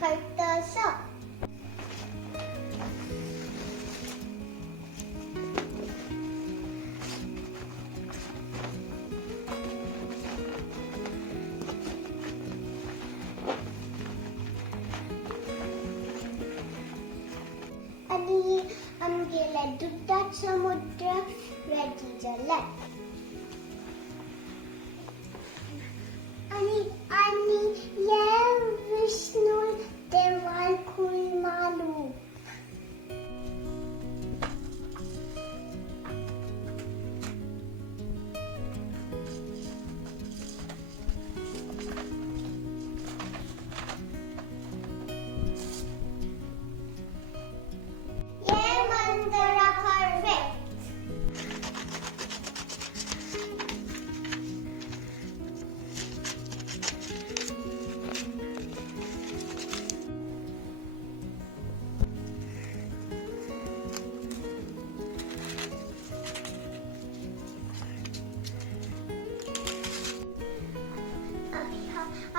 kartasa. Ani amgela duddat samudra ready jala. Ani ye Vishnu deval kulmalu. Ye mandara perfect.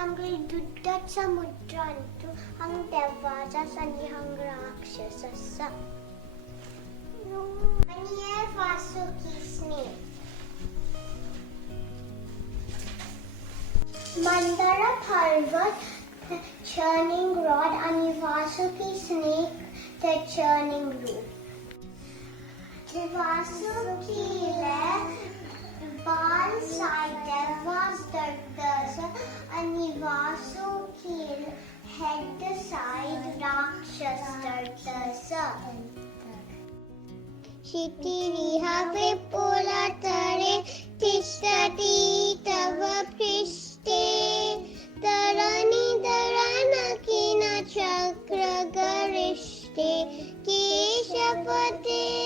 Ang duddat samudra itu ang devasa sanihang rakshasa. Ani ye Vasuki snake. Mandara Parvat, the churning rod, and Vasuki snake, the churning loop. The Vasuki Baal side devas dardasa, and Vasuki head the side rakshas dardasa. Shitiriha vipola tare tishtati tava prishte tarani daranakina chakra garishte keshapate